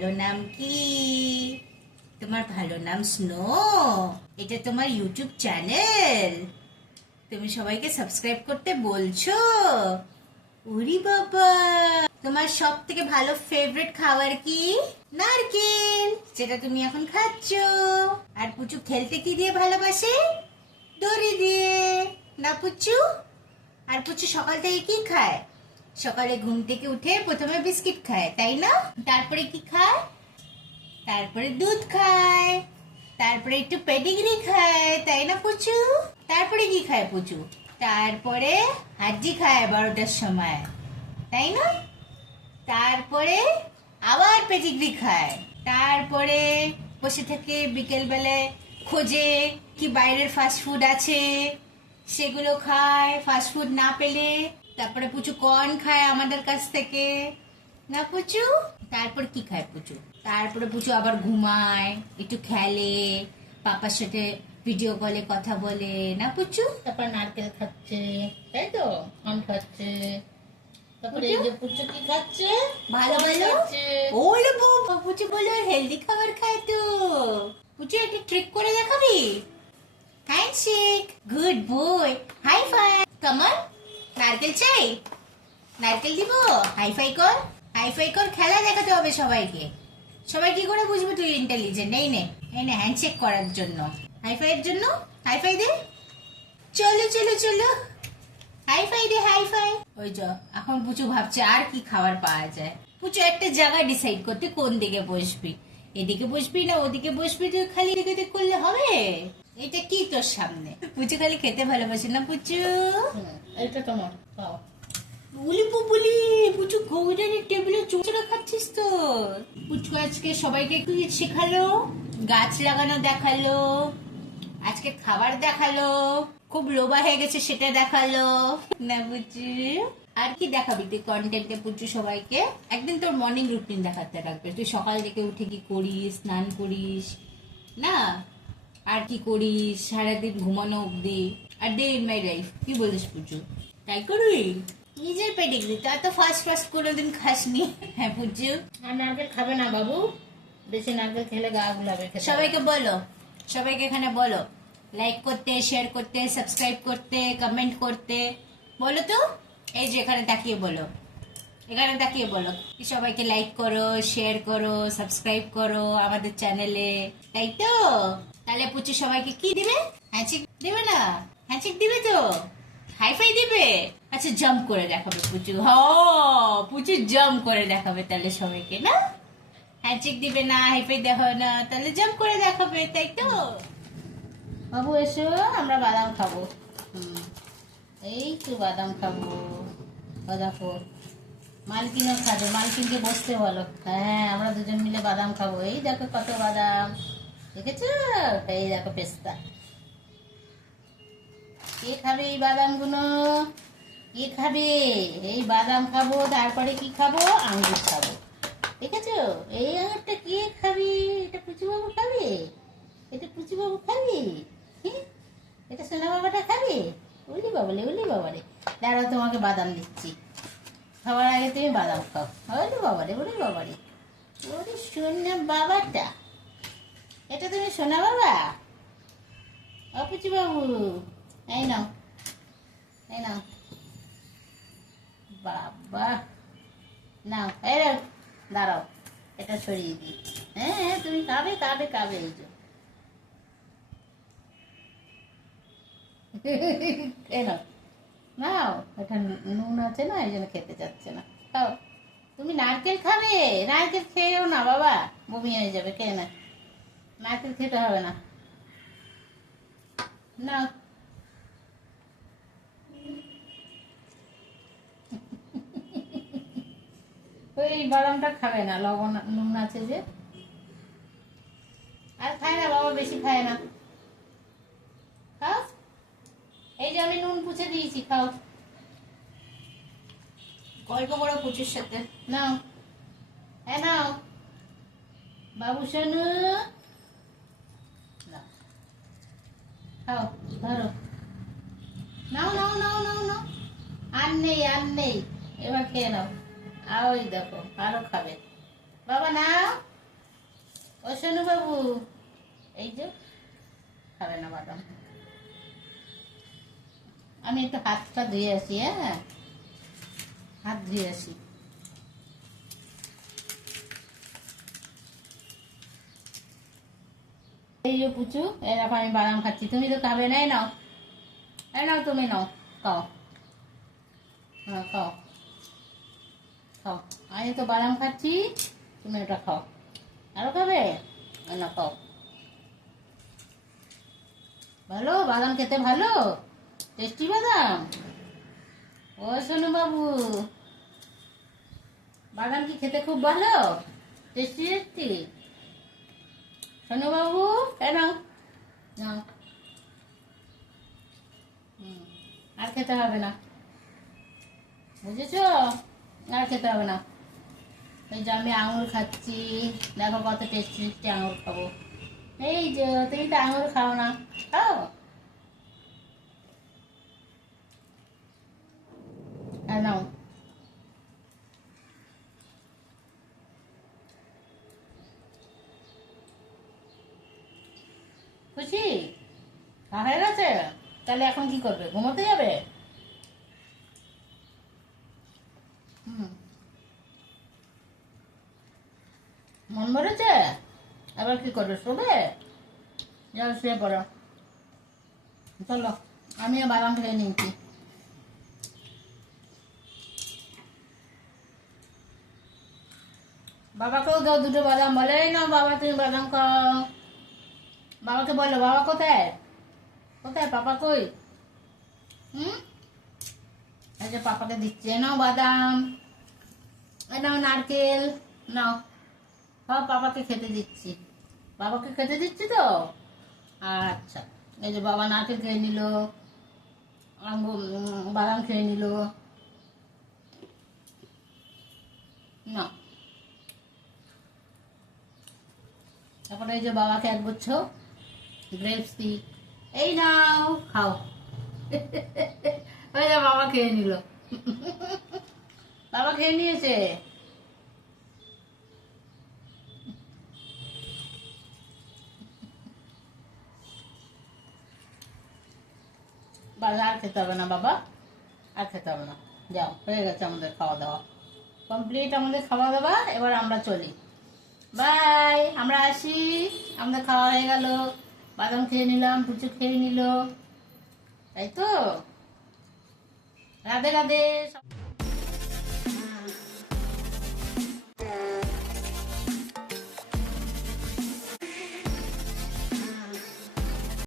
ভালো নাম কি? তোমার ভালো নাম স্নো? এটা তোমার ইউটিউব চ্যানেল? তুমি সবাইকে সাবস্ক্রাইব করতে বলছো? ওরে বাবা, তোমার সব থেকে ভালো ফেভারিট খাবার কি? নারকেল, যেটা তুমি এখন খাচ্ছ। আর পুচু খেলতে কি দিয়ে ভালোবাসে? দড়ি দিয়ে, না পুচু? আর পুচু সকাল থেকে কি খায়? সকালে ঘুম থেকে উঠে প্রথমে বিস্কিট খায়, তাই না? তারপরে কি খায়? তারপরে দুধ খায়, তারপরে একটু পেডিগ্রি খায়, তাই না পুচু? তারপরে কি খায় পুচু? তারপরে হাড্ডি খায় 12টার সময়, তাই না? তারপরে আবার পেডিগ্রি খায়, তারপরে বসে থেকে বিকেল বেলায় খোঁজে কি বাইরের ফাস্ট ফুড আছে, সেগুলো খায়। ফাস্ট ফুড না পেলে তারপরে পুচু কর্ন খায় আমাদের কাছ থেকে, না পুচু? তারপর কি খায় পুচু? তারপরে পুচু আবার ঘুমায়, একটু খেলে, পাপার সাথে ভিডিও কলে কথা বলে, না পুচু? তারপর নারকেল খাচ্ছে, তাই তো? আম খাচ্ছে। তারপরে এই যে পুচু কি খাচ্ছে? ভালো ভালো খাচ্ছে। ওলে বাবা, পুচু বলে হেলদি খাবার খায় তো। পুচু একটা ট্রিক করে দেখাবি? Handshake, good boy, high five. Come on, নারকেল চাই? নারকেল দিব? হাই ফাই কর, হাই ফাই কর। খেলা দেখাতে হবে সবাইকে। সবাই কি করে বুঝবে তুই ইন্টেলিজেন্ট? এই নে, এই নে হ্যান্ডশেক করার জন্য, হাই ফাইয়ের জন্য। হাই ফাই দে, চলো চলো চলো, হাই ফাই দে, হাই ফাই। ওই যা, এখন পুচু ভাবছে আর কি খাবার পাওয়া যায়। পুচু একটা জায়গা ডিসাইড করতে কোন দিকে বসবি, এদিকে বসবি না ওদিকে বসবি, তুই খালি এদিকে ওদিক করলে হবে? এটা কি তোর সামনে? পুচু খালি খেতে ভালোবাসে, না পুচু? এইটা তোমার পাও। বলি বলি, পুচু গৌরানের টেবিলে চুচড়া খাচ্ছিস তো? পুচু আজকে সবাইকে একটু শেখালো, গাছ লাগানো দেখালো, আজকে খাবার দেখালো, খুব লোভা হয়ে গেছে সেটা দেখালো, না পুচু? আর কি দেখাবি তুই কন্টেন্টে পুচু সবাইকে? একদিন তোর মর্নিং রুটিন দেখাতে রাখবে, তুই সকাল থেকে উঠে কি করিস, স্নান করিস না, আর কি করিস সারাদিন ঘুমানো অব্দি, আর ডে ইন মাই লাইফ, কি বলিস পুচু? তাই করবি? নিজের পেডিগ্রি তা তো ফার্স্ট ফার্স্ট কোনোদিন খাসনি। হ্যাঁ পুচু, আর নারকেল খাবে না বাবু, বেশি নারকেল খেলে গা গুলাবে। সবাইকে বলো, সবাইকে এখানে বলো লাইক করতে, শেয়ার করতে, সাবস্ক্রাইব করতে, কমেন্ট করতে, বলো তো। এই যে এখানে তাকিয়ে বলো, এখানে তাকিয়ে বলো কি সবাইকে লাইক করো, শেয়ার করো, সাবস্ক্রাইব করো আমাদের চ্যানেলে, তাই তো? তাহলে পুচু সবাইকে কি দিবে? হ্যান্ডশেক দিবে না? হ্যান্ডশেক দিবে তো? হাইফাই দিবে? আচ্ছা জাম্প করে দেখাবে পুচু। পুচু জাম্প করে দেখাবে তাহলে সবাইকে, না? হ্যান্ডশেক দিবে না, হাইফাই দেখাবে না, তাহলে জাম্প করে দেখাবে, তাই তো? বাবু এসো, আমরা বাদাম খাবো। এই তো বাদাম খাবো। দেখো মালকিনও খাবে, মালকিনকে বসতে বলো। হ্যাঁ, আমরা দুজন মিলে বাদাম খাবো। এই দেখো কত বাদাম, দেখেছো? এই দেখো পেস্তা। কে খাবে এই বাদামগুলো? কে খাবে? এই বাদাম খাবো, তারপরে কি খাবো? আঙ্গুর খাবো। দেখেছো? এই আঙ্গুরটা কে খাবি? এটা পুচুবাবু খাবে? এটা পুচুবাবু খাবি? এটা সোনা বাবাটা খাবে? উলি বাবালে, উলি বাবারে। দাঁড়াও, তোমাকে বাদাম দিচ্ছি। খাওয়ার আগে তুমি বাদাম খাও। ওরে বাবারে, ওরে বাবারে, ওরে সোনা বাবাটা। এটা তুমি সোনা বাবা? অপুচি বাবু, এই নাও, এই নাও বাবা, নাও। এই রে, দাঁড়াও, এটা সরিয়ে দিই। হ্যাঁ হ্যাঁ, তুমি খাবে খাবে খাবে। এই যে এই নাও, নাও। এটা নুন আছে না, এই জন্য খেতে যাচ্ছে না। খাও। তুমি নারকেল খাবে? নারকেল খেয়েও না বাবা, বমি হয়ে যাবে। খেয়ে না, নারকেল খেতে হবে না। না, ওই বাদামটা খাবে না, লবণ নুন আছে যে। আর খায় না বাবা, বেশি খায় না। খাও, এই যে আমি নুন পুছে দিয়েছি, খাও। গল্প করো পুচুর সাথে। নাও, হ্যাঁ নাও বাবু সোনু, নাও, খাও, ধরো। নাও নাও নাও নাও নাও, আর নেই আর নেই, এবার খেয়ে নাও। আর ওই দেখো আরো খাবে বাবা, নাও। ও সোনু বাবু, এই যে খাবে না বাদাম। আমি একটু হাতটা ধুয়ে আসি, হ্যাঁ হাত ধুয়ে আসি। এই যে পুচু, এরকম আমি বাদাম খাচ্ছি, তুমি তো খাবে না। এই নাও, এই নাও, তুমি নাও, খাও। হ্যাঁ খাও, খাও। আমি তো বাদাম খাচ্ছি, তুমি ওটা খাও। আরো খাবে? না খাও। ভালো বাদাম খেতে, ভালো টেস্টি বাদাম। ও সোনু বাবু, বাদাম কি খেতে খুব ভালো, টেস্টি টেস্টি? সোনু বাবু, কেন নাও। আর খেতে হবে না, বুঝেছো? আর খেতে হবে না। এই যে আমি আঙুর খাচ্ছি, দেখো কত টেস্টি টেস্টি আঙুর খাবো। এই যে তুমি তো আঙুর খাও না, খাও। আর নাও। খুশি? খাওয়া হয়ে গেছে? তাহলে এখন কি করবে, ঘুমোতে যাবে? হুম, মন ভরেছে? আবার কি করবে, শোবে? যাও শুয়ে পড়ো। চলো, আমিও বাদাম খেয়ে নিচ্ছি। বাবাকেও দাও দুটো বাদাম, বলে না বাবা তুমি বাদাম খাও। বাবাকে বলো, বাবা কোথায়, কোথায় পাপা কই? হুম, এই যে পাপাকে দিচ্ছে, নাও বাদাম, এই নাও নারকেল, নাও খাও, পাপাকে খেতে দিচ্ছি। বাবাকে খেতে দিচ্ছি তো। আচ্ছা, এই যে বাবা নারকেল খেয়ে নিল, বাদাম খেয়ে নিল। না, তারপরে এই যে বাবাকে এক গুচ্ছ গ্রেপস দিই, এই নাও খাও। ওই যে বাবা খেয়ে নিল, বাবা খেয়ে নিয়েছে। বাবা আর খেতে হবে না, বাবা আর খেতে হবে না। যাও, হয়ে গেছে আমাদের খাওয়া দাওয়া, কমপ্লিট আমাদের খাওয়া দাওয়া। এবার আমরা চলি, বাই, আমরা আসি। আমাদের খাওয়া হয়ে গেল, বাদাম খেয়ে নিলাম, পুচু খেয়ে নিল, তাই তো। রাধে রাধে।